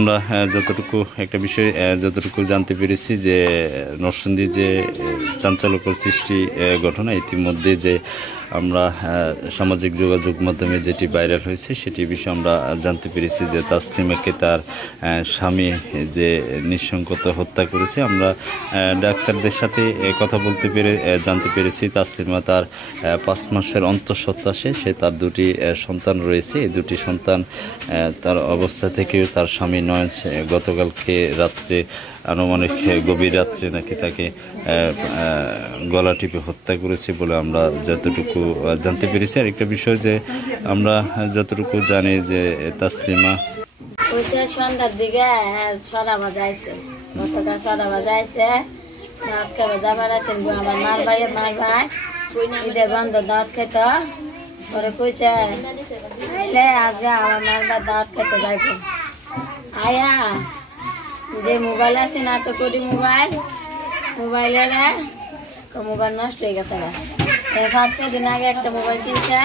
আমরা যতটুকু একটা বিষয় যতটুকু জানতে পেরেছি যে নরসিংদী যে চাঞ্চল্যকর সৃষ্টি ঘটনা ইতিমধ্যে যে আমরা সামাজিক যোগাযোগ মাধ্যমে যেটি ভাইরাল হয়েছে সেটি বিষয়ে আমরা জানতে পেরেছি যে তাসলিমাকে তার স্বামী যে নৃশংসতা হত্যা করেছে। আমরা ডাক্তারদের সাথে কথা বলতে পেরে জানতে পেরেছি তাসলিমা তার 5 মাসের অন্তঃসত্ত্বা সে তার 2টি সন্তান রয়েছে। এই 2টি সন্তান তার অবস্থা থেকেও তার স্বামী নয়ন গতকালকে রাত্রে আনুমানিক গভীর রাত্রে নাকি তাকে গলা টিপে হত্যা করেছে বলে আমরা যতটুকু জানতে পেরেছি। আর একটা বিষয় যে আমরা যতটুকু জানি যে তাসলিমা সন্ধ্যার দিকে সরা বাজাইছে, গতটা সরা বাজাইছে আমার মার ভাই ঈদের বন্ধ দাঁত খেত পরে কইছে আজকে আমার মার ভাই দাঁত খেতে যাইব আয়া যে মোবাইল আছে না তো করি মোবাইলে মোবাইল নষ্ট হয়ে গেছে। 5-6 দিন আগে একটা মোবাইল কিনছে,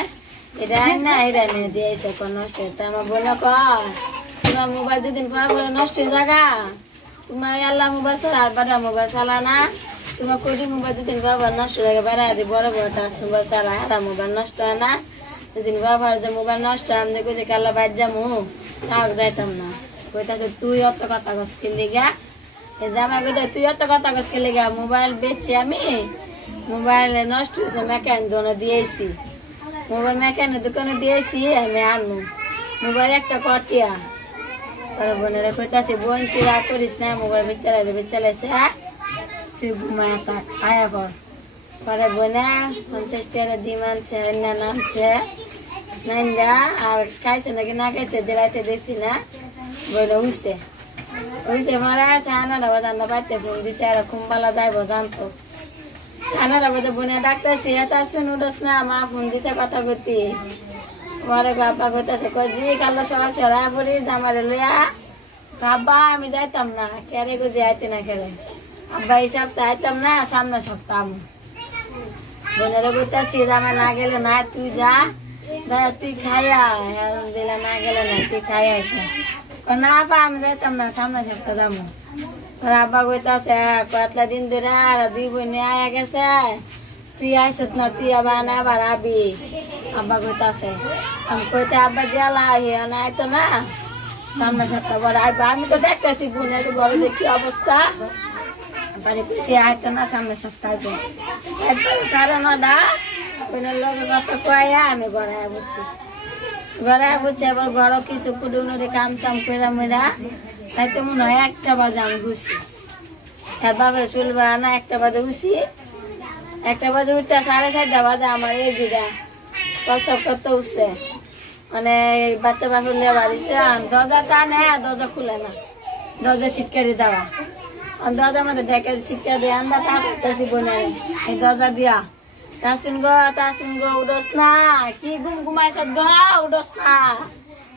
এটা না এটা নিয়ে দিয়েছে নষ্ট হয়েছে। আমার বোন তোমার মোবাইল 2 দিন পর বলে নষ্ট হয়ে যাগা, তোমার আল্লাহ মোবাইল চালা আর বাড়া মোবাইল চালা না, তোমার করি মোবাইল 2 দিন পর নষ্ট হয়ে যাবে বেড়া দিয়ে বড় বড় তার মোবাইল চালা আর মোবাইল নষ্ট হয় না। 2 দিন পর যে মোবাইল নষ্ট আমি কইছে কাল্লা বাইর যাবো তাও যাইতাম না। কইতাছে তুই অত কথা কস কিনলি গা জামা কইতা তুই অত কথা কস কিনলি গা মোবাইল বেচছি আমি, মোবাইল নষ্ট হয়েছে মেকানিক দোকানে দিয়েছি, মোবাইল মেকানিক দোকানে দিয়েছি আমি আনবো মোবাইল একটা কটিয়া। পরে বোনেরা কইতাছে বোন তুই আর করিস না মোবাইল বেচালাইছে তুই ঘুমায় থাক আয়া কর। পরে বোনে 50 টাকা ডিম আনছে নামছে নাইন্দা আর খাইছে নাকি না খাইছে দিলাইতে দেখছি না বলে উঠছে মারা চানারা বাজানটা বাড়তে ফোন দিছে আর কুম্বালা যাইব জানতো চানারা বাজে বোনে ডাক্তার সিয়াতা শুন উঠোস না মা ফোন দিছে কথা কতি আমার বাবা কইতাছে কজি কাল সকাল সরাই পড়ি জামারে লইয়া বাবা আমি যাইতাম না কেরে গজি আইতে না খেলে আব্বা এই সপ্তাহ আইতাম না সামনে সপ্তাহ বোনেরা কইতাছি জামা না গেলে না তুই যা তুই খাইয়া দিলে না গেলে না তুই খাইয়া না পা আমি যাইতাম না সামনে সপ্তাহ যাবো। আব্বা কইতাছে কতলা দিন ধরে আর 2 বোনে আয়া গেছে তুই আইসত না তুই আবার না আবার আবি। আব্বা কইতাছে আমি কইতে আব্বা জেলা না আইতো না সামনে সপ্তাহ বড় আইবা আমি তো দেখতেছি বোনে তো বড় দেখি অবস্থা বাড়ি খুশি আইতো না সামনে সপ্তাহ একদম 9:30 বোনের লোক কথা কয়া আমি গড়ায় বুঝছি এবার ঘরও কিছু কুটুনুরে কাম চাম করে মেরা তাই তো মনে হয় 1টা বাজে আমি ঘুষি তার বাবা চলবা না 1টা বাজে ঘুষি 1টা বাজে উঠতে 4:30 বাজে আমার এই দিঘা প্রসব করতে উঠছে মানে বাচ্চা বাচ্চা নিয়ে বাড়িছে দরজা টানে দরজা খুলে না দরজা সিটকারি দেওয়া দরজা আমাদের ডেকে সিটকা দিয়ে আন্দা তা করতেছি বোনের এই দরজা দিয়া তাসুন গো উডস না কি ঘুমাইছ গো উডস না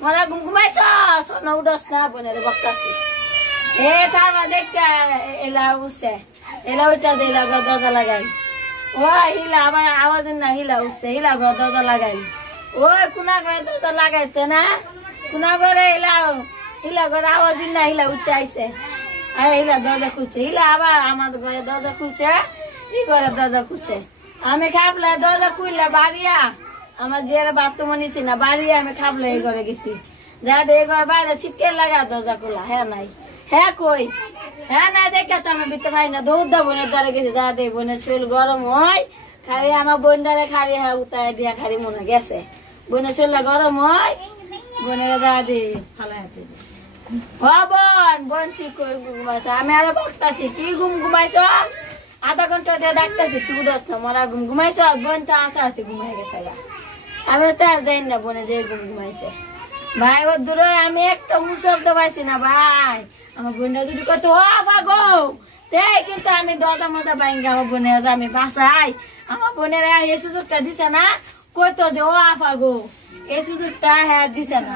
মরা ঘুমাইছ সোনা উডস না বোনের বকতাছি এ তারপর দেখতে এলা উঠছে এলা উঠা দিলা দরজা লাগাই ও হিলা আবার আওয়াজ না হিলা উঠছে হিলা দরজা লাগাই ওই কুনা ঘরে দরজা লাগাইছে না কুনা ঘরে হিলা ঘরে আওয়াজ না হিলা উঠতে আইছে আর হিলা দরজা খুলছে হিলা আবার আমার ঘরে দরজা খুলছে ই ঘরে দরজা খুলছে আমি খাবলে দরজা খুললে বাড়িয়া আমার যে বাথরুম নিছি না বাড়িয়া আমি খাবলে এই ঘরে গেছি যা এই ঘর বাইরে ছিটকে লাগা দরজা খোলা হ্যাঁ নাই হ্যাঁ কই হ্যাঁ নাই দেখে তো আমি ভিতরে পাই না দৌড় বোনের দ্বারা গেছি যা দে বোনের শরীর গরম হয় খালি আমার বোনটারে খালি হ্যাঁ উতায় দিয়া খালি মনে গেছে বোনের শরীর গরম হয় বোনের যা দে ফালাই হাতে দিছি বোন কি কই ঘুমাইছ আমি আরো বকতাছি কি ঘুমাইছ আধা ঘন্টা দিয়ে ডাকতেছি তুই উঠোস না মরা ঘুমাইছ বোন তো আছে ঘুমাই গেছে আমি তো আর যাই না বোনে যে ঘুমাইছে ভাই ওর দূরে আমি একটা মুসব পাইছি না ভাই আমার বোনটা যদি কত গো তাই কিন্তু আমি দরজা মজা বাইঙ্গা আমার বোনের আমি বাসাই আমার বোনের এই সুযোগটা দিছে না কইতো যে ও আফা গো এই সুযোগটা হ্যাঁ দিছে না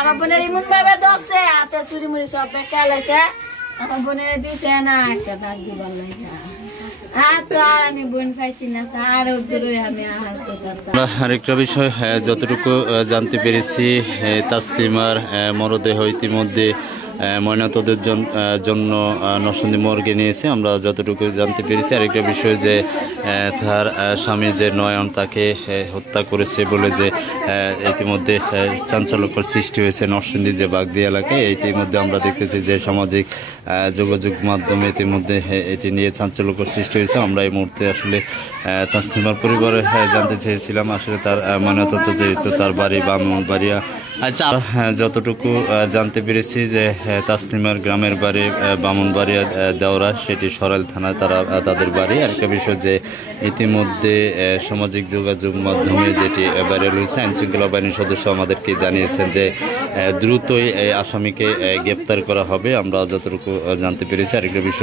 আমার বোনের এমন ভাবে ধরছে হাতে চুরি মুড়ি সব বেকার লাগছে আমার বোনের দিছে না একটা ভাগ দিবার লাগে আরেকটা বিষয় যতটুকু জানতে পেরেছি তাসলিমার মরদেহ ইতিমধ্যে ময়নাতদের জন্য নরসিংদী মর্গে নিয়েছে। আমরা যতটুকু জানতে পেরেছি আরেকটা বিষয় যে তার স্বামী যে নয়ন তাকে হত্যা করেছে বলে যে ইতিমধ্যে চাঞ্চল্যকর সৃষ্টি হয়েছে নরসিংদী যে বাগদি এলাকায়। ইতিমধ্যে আমরা দেখতেছি যে সামাজিক যোগাযোগ মাধ্যমে ইতিমধ্যে এটি নিয়ে চাঞ্চল্যকর সৃষ্টি হয়েছে। আমরা এই মুহূর্তে আসলে তাসনিমার পরিবারে জানতে চেয়েছিলাম আসলে তার ময়নাতদন্ত যেহেতু তার বাড়ি ব্রাহ্মণবাড়িয়া। আচ্ছা, যতটুকু জানতে পেরেছি যে তাসনিমার গ্রামের বাড়ি ব্রাহ্মণবাড়িয়া দেওরা, সেটি সরাইল থানায় তাদের বাড়ি। আরেকটা বিষয় যে ইতিমধ্যে সামাজিক যোগাযোগ মাধ্যমে যেটি ভাইরাল হয়েছে, আইনশৃঙ্খলা বাহিনীর সদস্য আমাদেরকে জানিয়েছেন যে দ্রুতই আসামিকে গ্রেপ্তার করা হবে। আমরা যতটুকু জানতে পেরেছি আরেকটা বিষয়